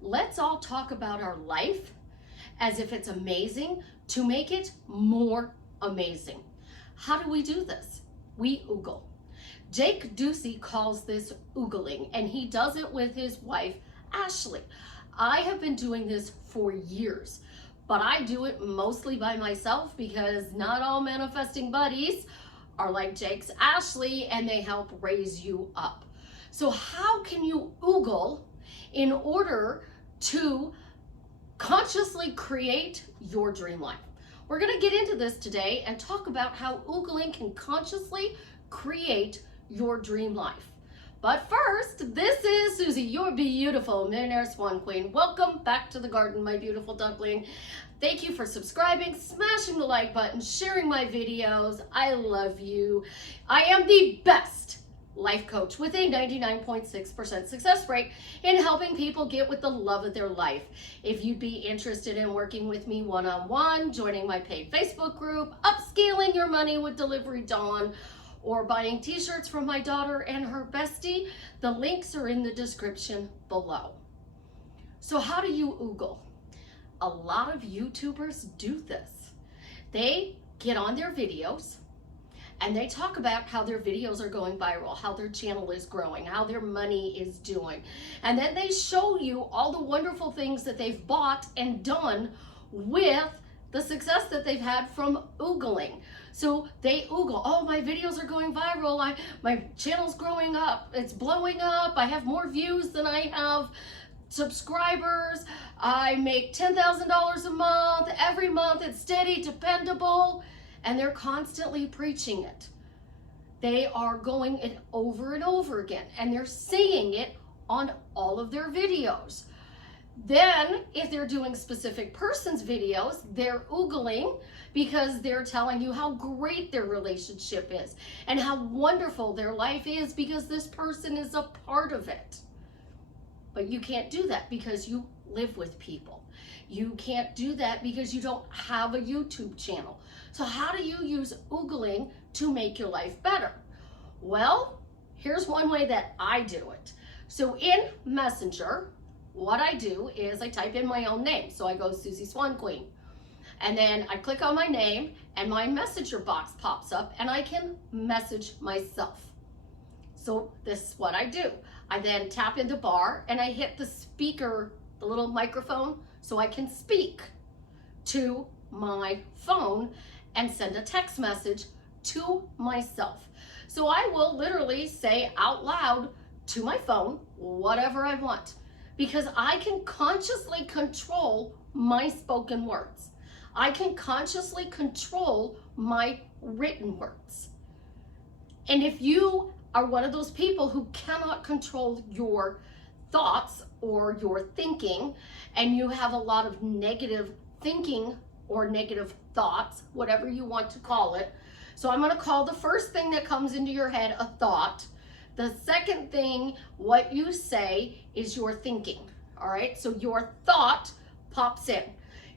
Let's all talk about our life as if it's amazing to make it more amazing. How do we do this? We oogle. Jake Ducey calls this oogling, and he does it with his wife, Ashley. I have been doing this for years, but I do it mostly by myself because not all manifesting buddies are like Jake's Ashley, and they help raise you up. So how can you oogle in order to consciously create your dream life? We're going to get into this today and talk about how oogling can consciously create your dream life. But first, this is Susie, your beautiful Millionaire Swan Queen. Welcome back to the garden, my beautiful duckling. Thank you for subscribing, smashing the like button, sharing my videos. I love you. I am the best life coach with a 99.6% success rate in helping people get with the love of their life. If you'd be interested in working with me one-on-one, joining my paid Facebook group, upscaling your money with Delivery Dawn, or buying t-shirts from my daughter and her bestie, the links are in the description below. So how do you oogle? A lot of YouTubers do this. They get on their videos and they talk about how their videos are going viral, how their channel is growing, how their money is doing. And then they show you all the wonderful things that they've bought and done with the success that they've had from oogling. So they oogle, oh, my videos are going viral, my channel's growing up, it's blowing up, I have more views than I have subscribers, I make $10,000 a month, every month it's steady, dependable, and they're constantly preaching it. They are going it over and over again, and they're saying it on all of their videos. Then, if they're doing specific person's videos, they're oogling because they're telling you how great their relationship is and how wonderful their life is because this person is a part of it. But you can't do that because you live with people. You can't do that because you don't have a YouTube channel. So how do you use oogling to make your life better? Well, here's one way that I do it. So in Messenger, what I do is I type in my own name. So I go Susie Swan Queen. And then I click on my name and my messenger box pops up and I can message myself. So this is what I do. I then tap in the bar and I hit the speaker, the little microphone, so I can speak to my phone and send a text message to myself. So I will literally say out loud to my phone whatever I want, because I can consciously control my spoken words. I can consciously control my written words. And if you are one of those people who cannot control your thoughts or your thinking, and you have a lot of negative thinking or negative thoughts, whatever you want to call it. So I'm going to call the first thing that comes into your head a thought. The second thing, what you say, is your thinking. All right, so your thought pops in.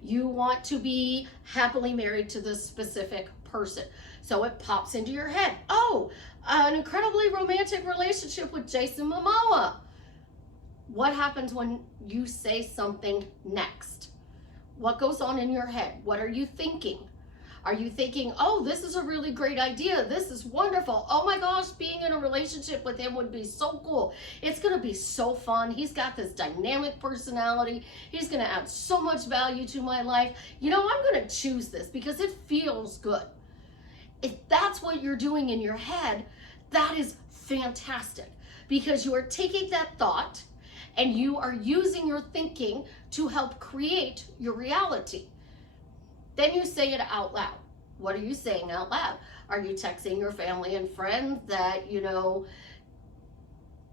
You want to be happily married to this specific person. So it pops into your head. Oh, an incredibly romantic relationship with Jason Momoa. What happens when you say something next? What goes on in your head? What are you thinking? Are you thinking, oh, this is a really great idea. This is wonderful. Oh my gosh, being in a relationship with him would be so cool. It's going to be so fun. He's got this dynamic personality. He's going to add so much value to my life. You know, I'm going to choose this because it feels good. If that's what you're doing in your head, that is fantastic, because you are taking that thought and you are using your thinking to help create your reality. Then you say it out loud. What are you saying out loud? Are you texting your family and friends that, you know,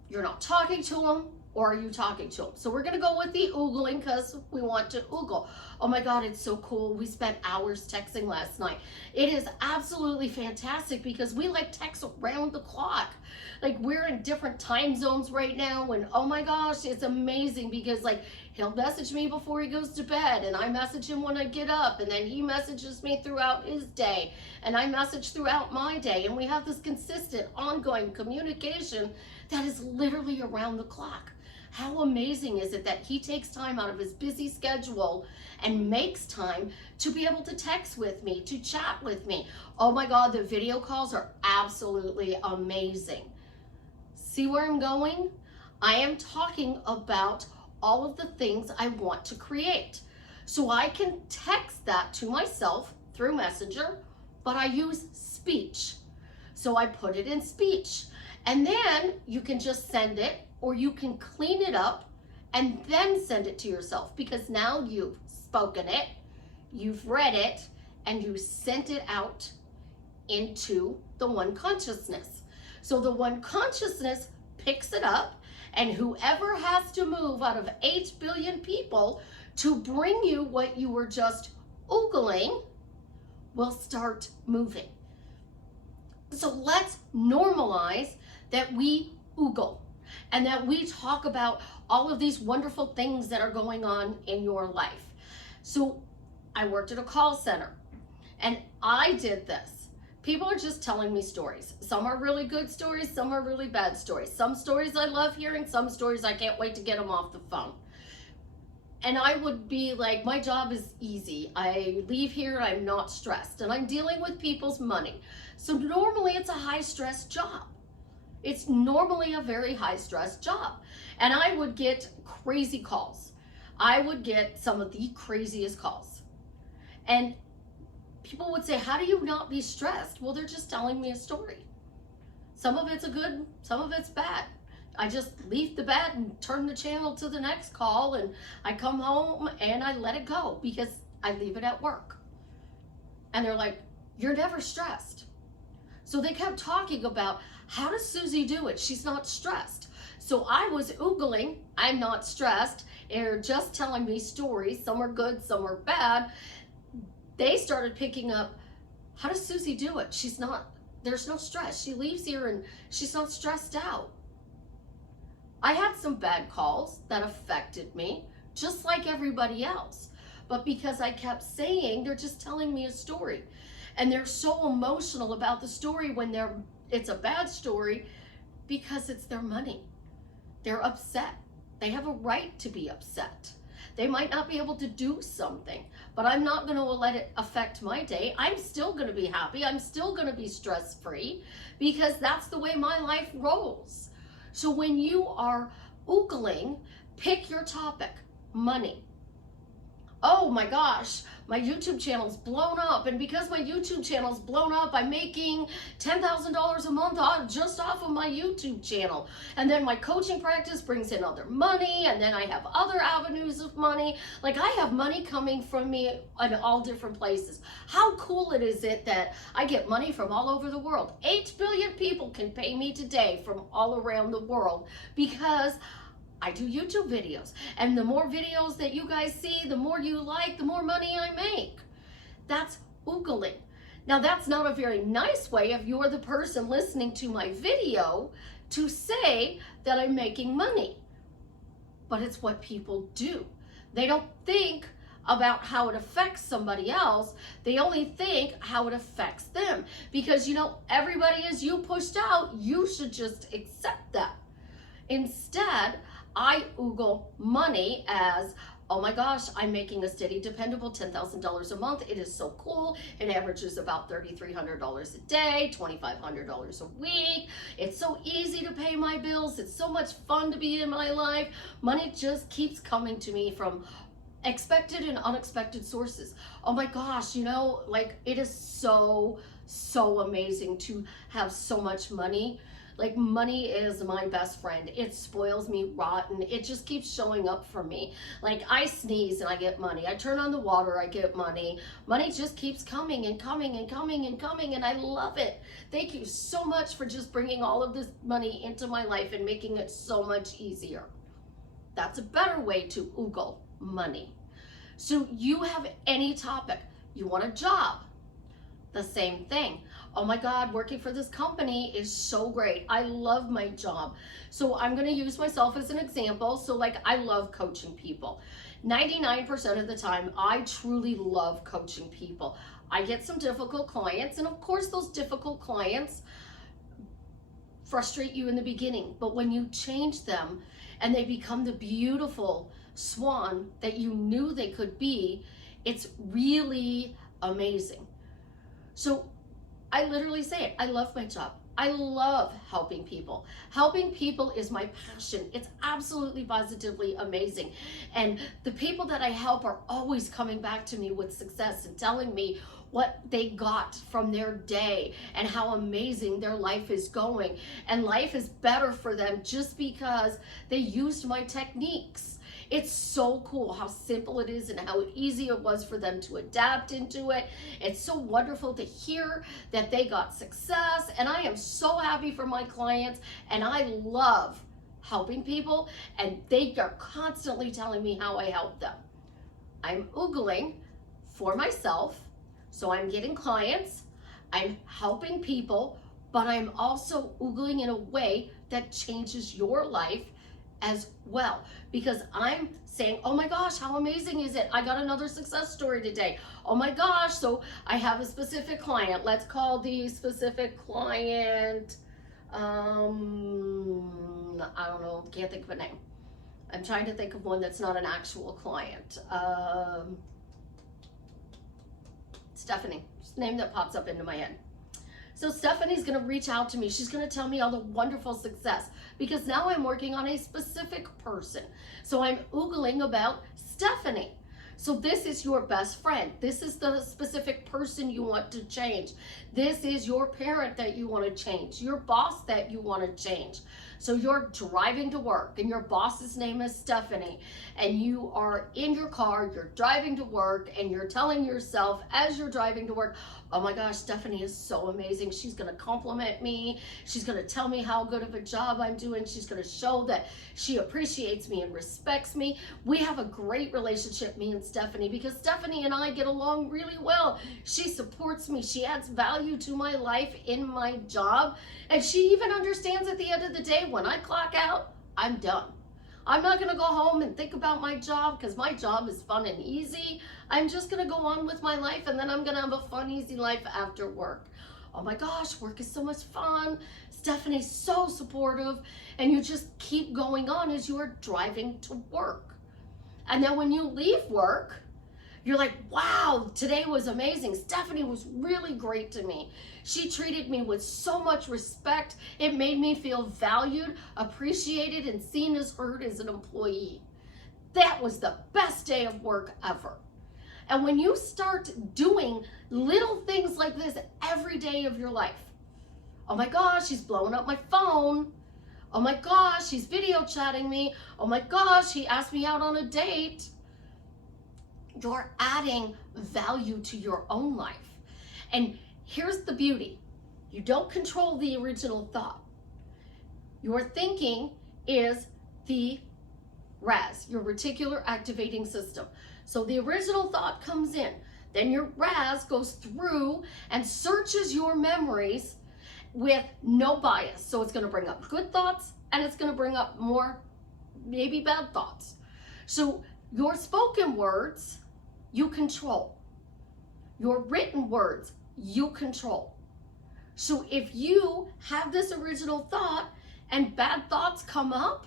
you're not talking to them, or are you talking to them? So we're gonna go with the oogling because we want to oogle. Oh my God, it's so cool. We spent hours texting last night. It is absolutely fantastic because we like text around the clock. Like, we're in different time zones right now, and oh my gosh, it's amazing because like he'll message me before he goes to bed, and I message him when I get up, and then he messages me throughout his day, and I message throughout my day, and we have this consistent ongoing communication that is literally around the clock. How amazing is it that he takes time out of his busy schedule and makes time to be able to text with me, to chat with me? Oh my God, the video calls are absolutely amazing. See where I'm going? I am talking about all of the things I want to create. So I can text that to myself through Messenger, but I use speech. So I put it in speech. And then you can just send it, or you can clean it up and then send it to yourself, because now you've spoken it, you've read it, and you sent it out into the one consciousness. So the one consciousness picks it up, and whoever has to move out of 8 billion people to bring you what you were just oogling will start moving. So let's normalize that we oogle and that we talk about all of these wonderful things that are going on in your life. So I worked at a call center and I did this. People are just telling me stories. Some are really good stories, some are really bad stories. Some stories I love hearing, some stories I can't wait to get them off the phone. And I would be like, my job is easy. I leave here, I'm not stressed, and I'm dealing with people's money. So normally it's a high stress job. It's normally a very high stress job. And I would get crazy calls. I would get some of the craziest calls. And people would say, how do you not be stressed? Well, they're just telling me a story. Some of it's a good, some of it's bad. I just leave the bed and turn the channel to the next call, and I come home and I let it go because I leave it at work. And they're like, you're never stressed. So they kept talking about, how does Susie do it? She's not stressed. So I was oogling, I'm not stressed. They're just telling me stories. Some are good, some are bad. They started picking up, how does Susie do it? She's not, there's no stress. She leaves here and she's not stressed out. I had some bad calls that affected me, just like everybody else. But because I kept saying, they're just telling me a story. And they're so emotional about the story when it's a bad story because it's their money. They're upset. They have a right to be upset. They might not be able to do something, but I'm not going to let it affect my day. I'm still going to be happy. I'm still going to be stress-free because that's the way my life rolls. So when you are oogling, pick your topic. Money. Oh my gosh, my YouTube channel's blown up, and because my YouTube channel's blown up, I'm making $10,000 a month just off of my YouTube channel. And then my coaching practice brings in other money, and then I have other avenues of money. Like, I have money coming from me in all different places. How cool is it that I get money from all over the world? 8 billion people can pay me today from all around the world because I do YouTube videos, and the more videos that you guys see, the more you like, the more money I make. That's oogling. Now, that's not a very nice way if you're the person listening to my video to say that I'm making money, but it's what people do. They don't think about how it affects somebody else. They only think how it affects them, because you know, everybody is you pushed out. You should just accept that. Instead, I oogle money as, oh my gosh, I'm making a steady, dependable $10,000 a month. It is so cool. It averages about $3,300 a day, $2,500 a week. It's so easy to pay my bills. It's so much fun to be in my life. Money just keeps coming to me from expected and unexpected sources. Oh my gosh, you know, like, it is so amazing to have so much money. Like, money is my best friend. It spoils me rotten. It just keeps showing up for me. Like, I sneeze and I get money. I turn on the water, I get money. Money just keeps coming and coming and coming and coming, and I love it. Thank you so much for just bringing all of this money into my life and making it so much easier. That's a better way to oogle money. So you have any topic. You want a job. The same thing. Oh my God, working for this company is so great. I love my job. So I'm going to use myself as an example. So, like, I love coaching people. 99% of the time, I truly love coaching people. I get some difficult clients, and of course those difficult clients frustrate you in the beginning, but when you change them and they become the beautiful swan that you knew they could be, it's really amazing. So I literally say it. I love my job. I love helping people. Helping people is my passion. It's absolutely positively amazing. And the people that I help are always coming back to me with success and telling me what they got from their day and how amazing their life is going. And life is better for them just because they used my techniques. It's so cool how simple it is and how easy it was for them to adapt into it. It's so wonderful to hear that they got success, and I am so happy for my clients, and I love helping people, and they are constantly telling me how I help them. I'm oogling for myself, so I'm getting clients, I'm helping people, but I'm also oogling in a way that changes your life as well, because I'm saying, oh my gosh, how amazing is it? I got another success story today. Oh my gosh, so I have a specific client. Let's call the specific client, I don't know, can't think of a name. I'm trying to think of one that's not an actual client. Stephanie, just a name that pops up into my head. So Stephanie's gonna reach out to me. She's gonna tell me all the wonderful success, because now I'm working on a specific person. So I'm oogling about Stephanie. So this is your best friend. This is the specific person you want to change. This is your parent that you want to change, your boss that you want to change. So you're driving to work and your boss's name is Stephanie, and you are in your car, you're driving to work, and you're telling yourself as you're driving to work, oh my gosh, Stephanie is so amazing. She's going to compliment me. She's going to tell me how good of a job I'm doing. She's going to show that she appreciates me and respects me. We have a great relationship, me and Stephanie, because Stephanie and I get along really well. She supports me. She adds value to my life in my job. And she even understands at the end of the day, when I clock out, I'm done. I'm not going to go home and think about my job, because my job is fun and easy. I'm just going to go on with my life, and then I'm going to have a fun, easy life after work. Oh my gosh, work is so much fun. Stephanie's so supportive. And you just keep going on as you are driving to work. And then when you leave work, you're like, wow, today was amazing. Stephanie was really great to me. She treated me with so much respect. It made me feel valued, appreciated, and seen as heard as an employee. That was the best day of work ever. And when you start doing little things like this every day of your life, oh my gosh, she's blowing up my phone. Oh my gosh, she's video chatting me. Oh my gosh, he asked me out on a date. You're adding value to your own life. And here's the beauty. You don't control the original thought. Your thinking is the RAS, your reticular activating system. So the original thought comes in. Then your RAS goes through and searches your memories with no bias. So it's going to bring up good thoughts, and it's going to bring up more maybe bad thoughts. So your spoken words, you control. Your written words, you control. So if you have this original thought and bad thoughts come up,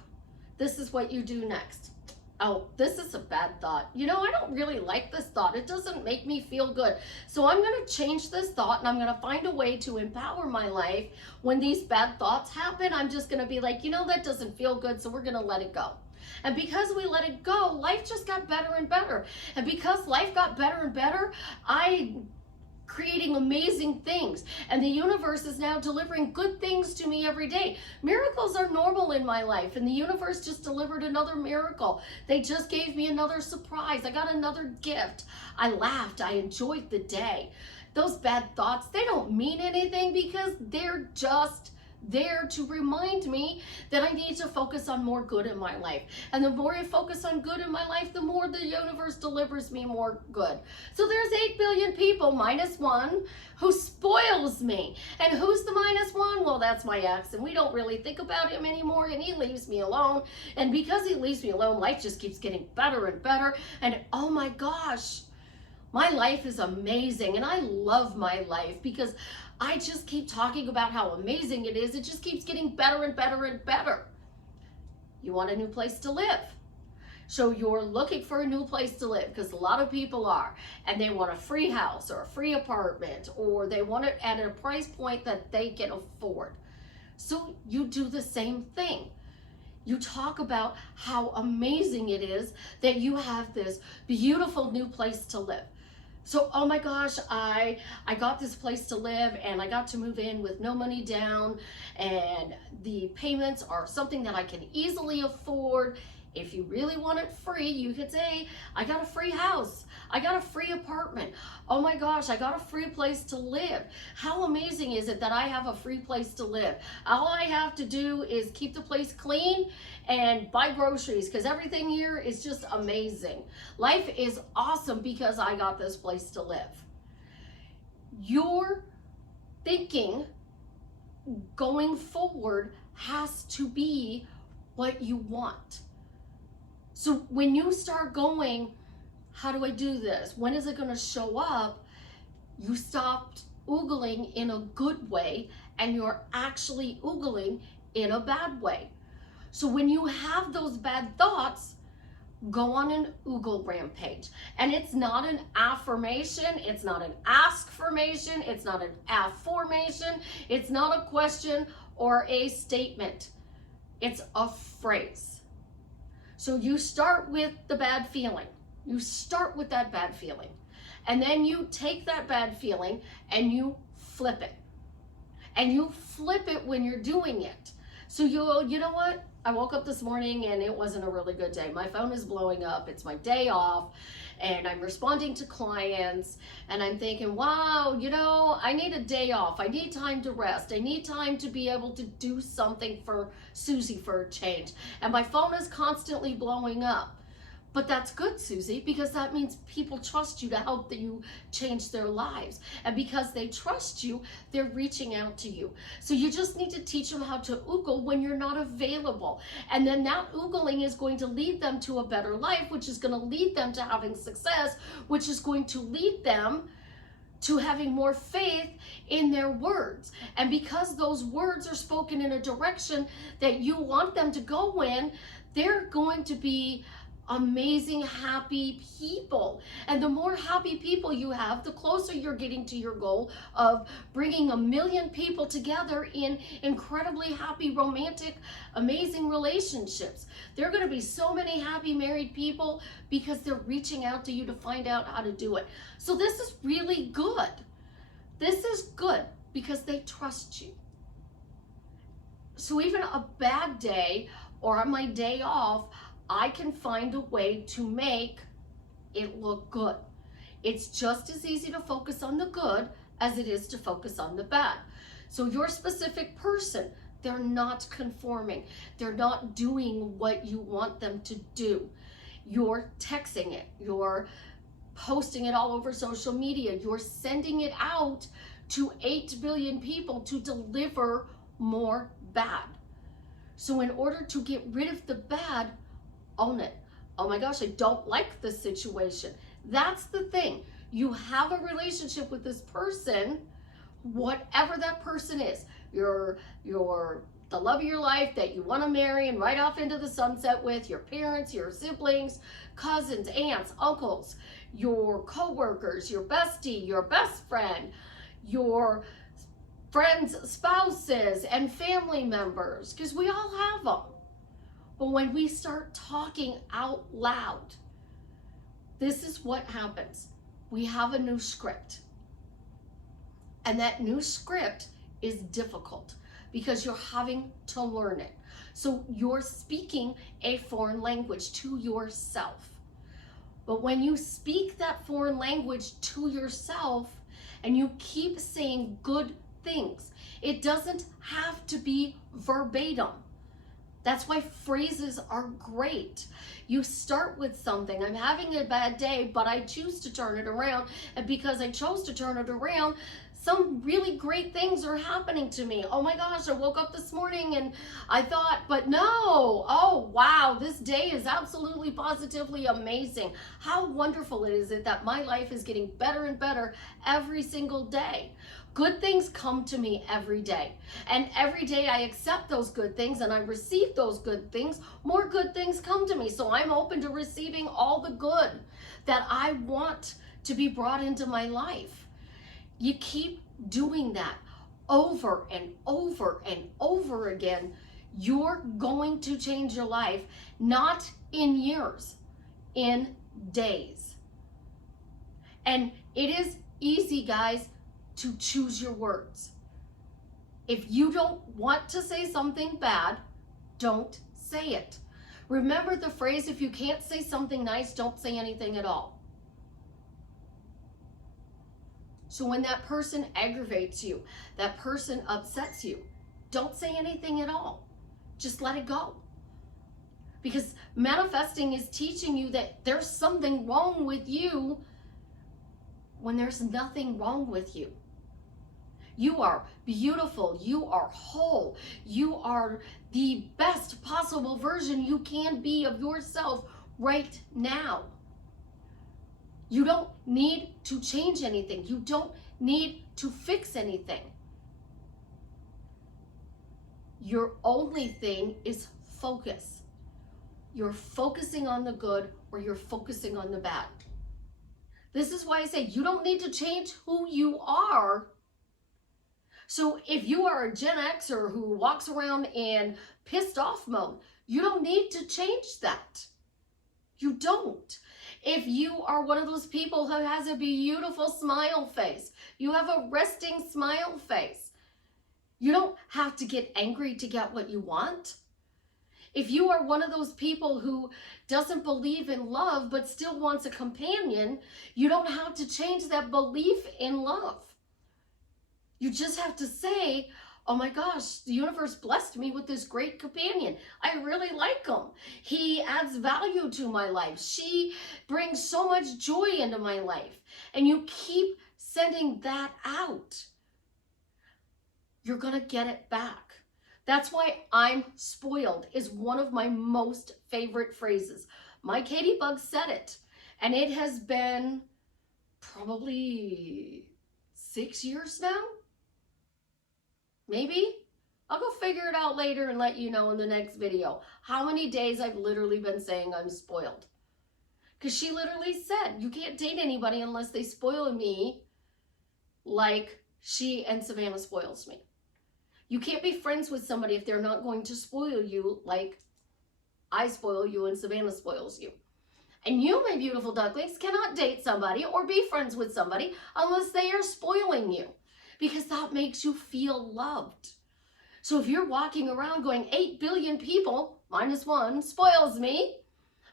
this is what you do next. Oh, this is a bad thought. You know, I don't really like this thought. It doesn't make me feel good. So I'm going to change this thought, and I'm going to find a way to empower my life. When these bad thoughts happen, I'm just going to be like, you know, that doesn't feel good, so we're going to let it go. And because we let it go, life just got better and better. And because life got better and better, creating amazing things, and the universe is now delivering good things to me every day. Miracles are normal in my life, and the universe just delivered another miracle. They just gave me another surprise. I got another gift. I laughed. I enjoyed the day. Those bad thoughts, they don't mean anything, because they're just there to remind me that I need to focus on more good in my life. And the more I focus on good in my life, the more the universe delivers me more good. So there's 8 billion people minus one who spoils me. And who's the minus one? Well, that's my ex, and we don't really think about him anymore, and he leaves me alone. And because he leaves me alone, life just keeps getting better and better. And oh my gosh, my life is amazing, and I love my life, because I just keep talking about how amazing it is. It just keeps getting better and better and better. You want a new place to live. So you're looking for a new place to live, because a lot of people are, and they want a free house or a free apartment, or they want it at a price point that they can afford. So you do the same thing. You talk about how amazing it is that you have this beautiful new place to live. So, oh my gosh, I got this place to live, and I got to move in with no money down, and the payments are something that I can easily afford. If you really want it free, you could say, I got a free house. I got a free apartment. Oh my gosh, I got a free place to live. How amazing is it that I have a free place to live? All I have to do is keep the place clean and buy groceries, because everything here is just amazing. Life is awesome because I got this place to live. Your thinking going forward has to be what you want. So when you start going, how do I do this? When is it going to show up? You stopped oogling in a good way, and you're actually oogling in a bad way. So when you have those bad thoughts, go on an oogle rampage. And it's not an affirmation. It's not an ask-formation. It's not an affirmation. It's not a question or a statement. It's a phrase. So you start with the bad feeling. You start with that bad feeling. And then you take that bad feeling and you flip it. And you flip it when you're doing it. So you know what? I woke up this morning and it wasn't a really good day. My phone is blowing up. It's my day off. And I'm responding to clients. And I'm thinking, wow, I need a day off. I need time to rest. I need time to be able to do something for Susie for a change. And my phone is constantly blowing up. But that's good, Susie, because that means people trust you to help you change their lives. And because they trust you, they're reaching out to you. So you just need to teach them how to oogle when you're not available. And then that oogling is going to lead them to a better life, which is going to lead them to having success, which is going to lead them to having more faith in their words. And because those words are spoken in a direction that you want them to go in, they're going to be amazing, happy people. And the more happy people you have, the closer you're getting to your goal of bringing 1 million people together in incredibly happy, romantic, amazing relationships. There are going to be so many happy married people because they're reaching out to you to find out how to do it. So this is really good. This is good because they trust you. So even a bad day or on my day off, I can find a way to make it look good. It's just as easy to focus on the good as it is to focus on the bad. So your specific person, they're not conforming. They're not doing what you want them to do. You're texting it. You're posting it all over social media. You're sending it out to 8 billion people to deliver more bad. So in order to get rid of the bad, own it. Oh my gosh, I don't like this situation. That's the thing. You have a relationship with this person, whatever that person is. You're the love of your life that you want to marry and ride off into the sunset with, your parents, your siblings, cousins, aunts, uncles, your co-workers, your bestie, your best friend, your friends' spouses and family members, because we all have them. But when we start talking out loud, this is what happens. We have a new script. And that new script is difficult because you're having to learn it. So you're speaking a foreign language to yourself. But when you speak that foreign language to yourself and you keep saying good things, it doesn't have to be verbatim. That's why phrases are great. You start with something. I'm having a bad day, but I choose to turn it around. And because I chose to turn it around, some really great things are happening to me. Oh my gosh, I woke up this morning and I thought, but no, oh wow, this day is absolutely positively amazing. How wonderful it is that my life is getting better and better every single day. Good things come to me every day. And every day I accept those good things and I receive those good things, more good things come to me. So I'm open to receiving all the good that I want to be brought into my life. You keep doing that over and over and over again, you're going to change your life, not in years, in days. And it is easy, guys, to choose your words. If you don't want to say something bad, don't say it. Remember the phrase, if you can't say something nice, don't say anything at all. So when that person aggravates you, that person upsets you, don't say anything at all. Just let it go. Because manifesting is teaching you that there's something wrong with you when there's nothing wrong with you. You are beautiful. You are whole. You are the best possible version you can be of yourself right now. You don't need to change anything. You don't need to fix anything. Your only thing is focus. You're focusing on the good or you're focusing on the bad. This is why I say you don't need to change who you are. So if you are a Gen Xer who walks around in pissed off mode, you don't need to change that. You don't. If you are one of those people who has a beautiful smile face, you have a resting smile face, you don't have to get angry to get what you want. If you are one of those people who doesn't believe in love but still wants a companion, you don't have to change that belief in love. You just have to say, oh my gosh, the universe blessed me with this great companion. I really like him. He adds value to my life. She brings so much joy into my life. And you keep sending that out. You're going to get it back. That's why I'm spoiled is one of my most favorite phrases. My Katie Bug said it. And it has been probably 6 years now. Maybe. I'll go figure it out later and let you know in the next video how many days I've literally been saying I'm spoiled. Because she literally said, you can't date anybody unless they spoil me like she and Savannah spoils me. You can't be friends with somebody if they're not going to spoil you like I spoil you and Savannah spoils you. And you, my beautiful ducklings, cannot date somebody or be friends with somebody unless they are spoiling you. Because that makes you feel loved. So if you're walking around going 8 billion people, -1, spoils me.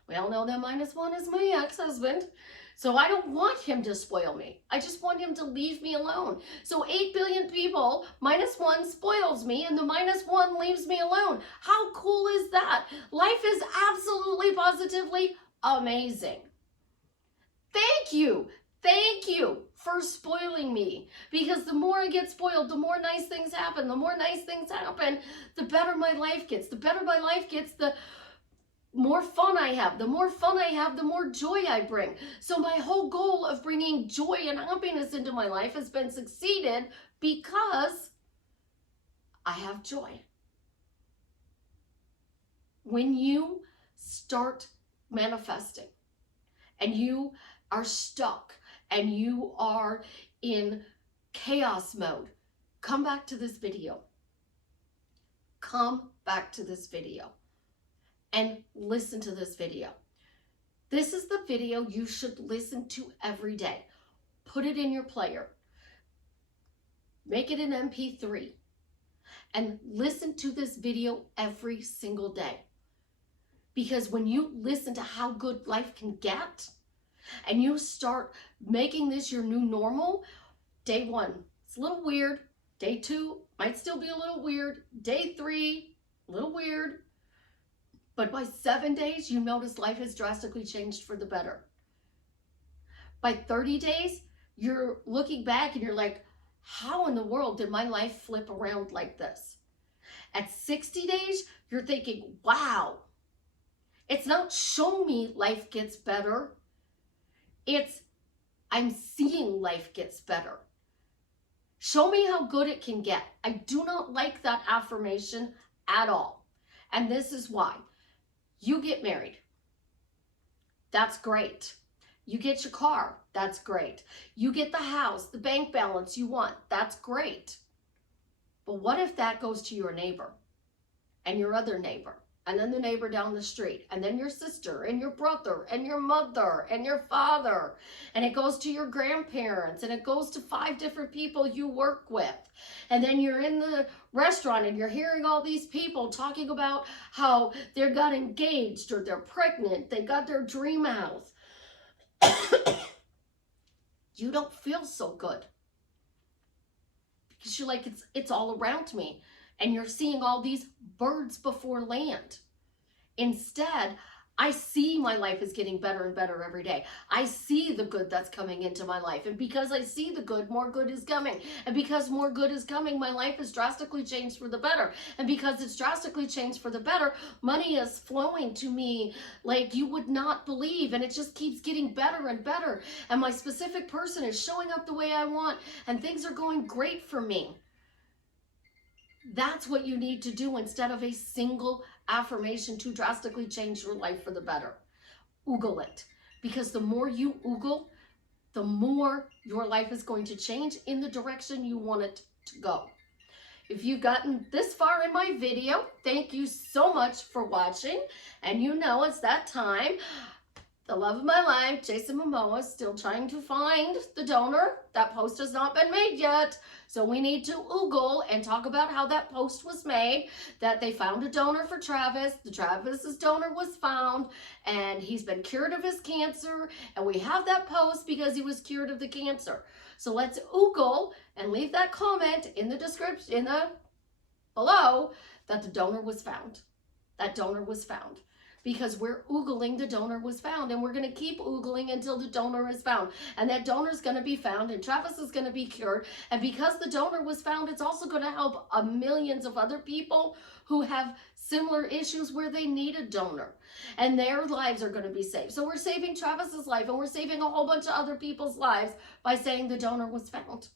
We all know that -1 is my ex-husband. So I don't want him to spoil me. I just want him to leave me alone. So 8 billion people, -1 spoils me and the -1 leaves me alone. How cool is that? Life is absolutely positively amazing. Thank you. Thank you for spoiling me, because the more I get spoiled, the more nice things happen. The more nice things happen, the better my life gets. The better my life gets, the more fun I have. The more fun I have, the more joy I bring. So my whole goal of bringing joy and happiness into my life has been succeeded because I have joy. When you start manifesting and you are stuck and you are in chaos mode, come back to this video. Come back to this video and listen to this video. This is the video you should listen to every day. Put it in your player. Make it an MP3 and listen to this video every single day. Because when you listen to how good life can get, and you start making this your new normal, day 1, it's a little weird. Day 2 might still be a little weird. Day 3, a little weird. But by 7 days, you notice life has drastically changed for the better. By 30 days, you're looking back and you're like, how in the world did my life flip around like this? At 60 days, you're thinking, wow. It's not show me life gets better. It's I'm seeing life gets better. Show me how good it can get. I do not like that affirmation at all. And this is why. You get married. That's great. You get your car. That's great. You get the house, the bank balance you want. That's great. But what if that goes to your neighbor and your other neighbor and then the neighbor down the street and then your sister and your brother and your mother and your father, and it goes to your grandparents and it goes to 5 different people you work with, and then you're in the restaurant and you're hearing all these people talking about how they got engaged or they're pregnant, they got their dream house. You don't feel so good because you're like, it's all around me. And you're seeing all these birds before land. Instead, I see my life is getting better and better every day. I see the good that's coming into my life. And because I see the good, more good is coming. And because more good is coming, my life is drastically changed for the better. And because it's drastically changed for the better, money is flowing to me like you would not believe. And it just keeps getting better and better. And my specific person is showing up the way I want. And things are going great for me. That's what you need to do instead of a single affirmation to drastically change your life for the better. Oogle it. Because the more you oogle, the more your life is going to change in the direction you want it to go. If you've gotten this far in my video, thank you so much for watching. And you know it's that time. The love of my life, Jason Momoa, is still trying to find the donor. That post has not been made yet. So we need to oogle and talk about how that post was made, that they found a donor for Travis. Travis's donor was found, and he's been cured of his cancer. And we have that post because he was cured of the cancer. So let's oogle and leave that comment in the description, below, that the donor was found. That donor was found. Because we're oogling the donor was found, and we're going to keep oogling until the donor is found. And that donor is going to be found, and Travis is going to be cured. And because the donor was found, it's also going to help millions of other people who have similar issues where they need a donor. And their lives are going to be saved. So we're saving Travis's life, and we're saving a whole bunch of other people's lives by saying the donor was found.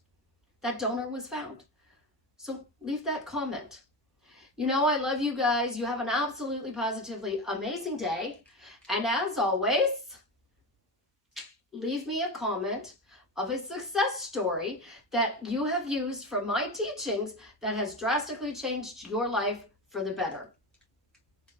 That donor was found. So leave that comment. You know, I love you guys. You have an absolutely positively amazing day. And as always, leave me a comment of a success story that you have used from my teachings that has drastically changed your life for the better.